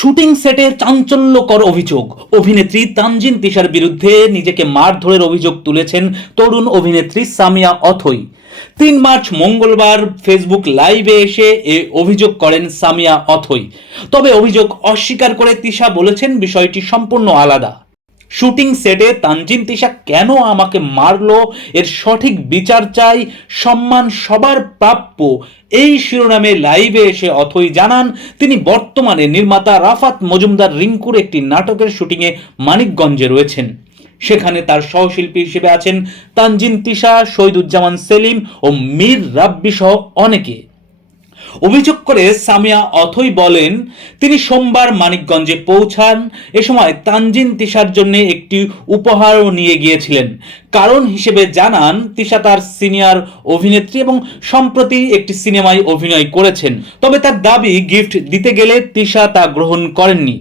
Shooting সেটে চাঞ্চল্যকর অভিযোগ। অভিনেত্রী তানজিন তিশার বিরুদ্ধে নিজেকে মারধরের অভিযোগ তুলেছেন তরুণ অভিনেত্রী সামিয়া অথই। 3 মার্চ মঙ্গলবার ফেসবুক লাইভে এসে এ অভিযোগ করেন সামিয়া অথই। তবে অভিযোগ অস্বীকার করে তিশা বলেছেন বিষয়টি সম্পূর্ণ আলাদা। শুটিং সেটে তানজিন তিশা কেন আমাকে মারলো এর সঠিক বিচার চাই, সম্মান সবার প্রাপ্য, এই শিরোনামে লাইভে এসে অথই জানান তিনি বর্তমানে নির্মাতা রাফাত মজুমদার রিঙ্কুর একটি নাটকের শুটিংয়ে মানিকগঞ্জে রয়েছেন। সেখানে তার সহশিল্পী হিসেবে আছেন তানজিন তিশা, শহীদুজ্জামান সেলিম ও মীর রাব্বি সহ অনেকে। অভিযোগ করে সামিয়া অথই বলেন তিনি সোমবার মানিকগঞ্জে পৌঁছান। এ সময় তানজিন তিশার জন্য একটি উপহারও নিয়ে গিয়েছিলেন। কারণ হিসেবে জানান তিশা তার সিনিয়র অভিনেত্রী এবং সম্প্রতি একটি সিনেমায় অভিনয় করেছেন। তবে তার দাবি গিফট দিতে গেলে তিশা তা গ্রহণ করেননি।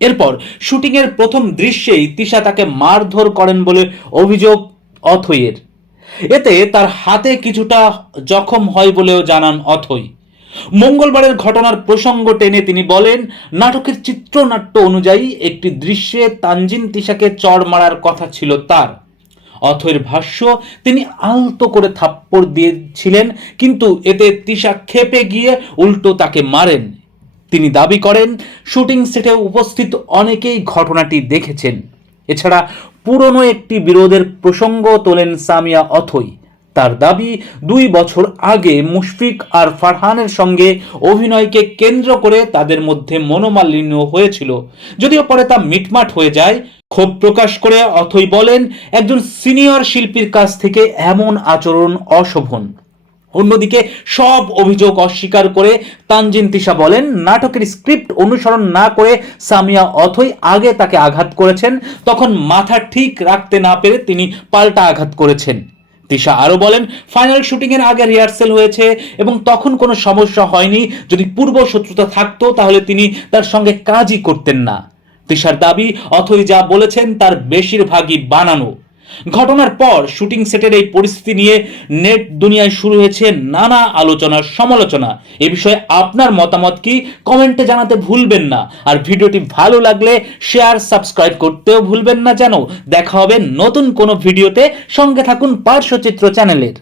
এরপর শুটিংয়ের প্রথম দৃশ্যেই তিশা তাকে মারধর করেন বলে অভিযোগ অথইয়ের। এতে তার হাতে কিছুটা জখম হয় বলেও জানান অথই। মঙ্গলবারের ঘটনার প্রসঙ্গ টেনে তিনি বলেন নাটকের চিত্রনাট্য অনুযায়ী একটি দৃশ্যে তানজিন তিশাকে চড় মারার কথা ছিল তার। অথৈর ভাষ্য, তিনি আলতো করে থাপ্পড় দিয়েছিলেন, কিন্তু এতে তিশা ক্ষেপে গিয়ে উল্টো তাকে মারেন। তিনি দাবি করেন শুটিং সেটে উপস্থিত অনেকেই ঘটনাটি দেখেছেন। এছাড়া পুরনো একটি বিরোধের প্রসঙ্গ তোলেন সামিয়া অথই। তার দাবি 2 বছর আগে মুশফিক আর ফারহানের সঙ্গে অভিনয়কে কেন্দ্র করে তাদের মধ্যে মনোমালিন্য হয়েছিল, যদিও পরে তা মিটমাট হয়ে যায়। ক্ষোভ প্রকাশ করে অথই বলেন একজন সিনিয়র শিল্পীর কাছ থেকে এমন আচরণ অশোভন। অন্যদিকে সব অভিযোগ অস্বীকার করে তানজিন তিশা বলেন নাটকের স্ক্রিপ্ট অনুসরণ না করে সামিয়া অথই আগে তাকে আঘাত করেছেন, তখন মাথা ঠিক রাখতে না পেরে তিনি পাল্টা আঘাত করেছেন। তিশা আরো বলেন ফাইনাল শুটিং এর আগে রিহার্সেল হয়েছে এবং তখন কোনো সমস্যা হয়নি। যদি পূর্ব শত্রুতা থাকতো তাহলে তিনি তার সঙ্গে কাজই করতেন না। তিশার দাবি অথই যা বলেছেন তার বেশিরভাগই বানানো। ঘটনার পর শুটিং সেটের এই পরিস্থিতি নিয়ে নেট দুনিয়ায় শুরু হয়েছে নানা আলোচনা সমালোচনা। এ বিষয়ে আপনার মতামত কি কমেন্টে জানাতে ভুলবেন না। আর ভিডিওটি ভালো লাগলে শেয়ার সাবস্ক্রাইব করতেও ভুলবেন না। যেন দেখা হবে নতুন কোনো ভিডিওতে। সঙ্গে থাকুন পার্শ্বচিত্র চ্যানেলের।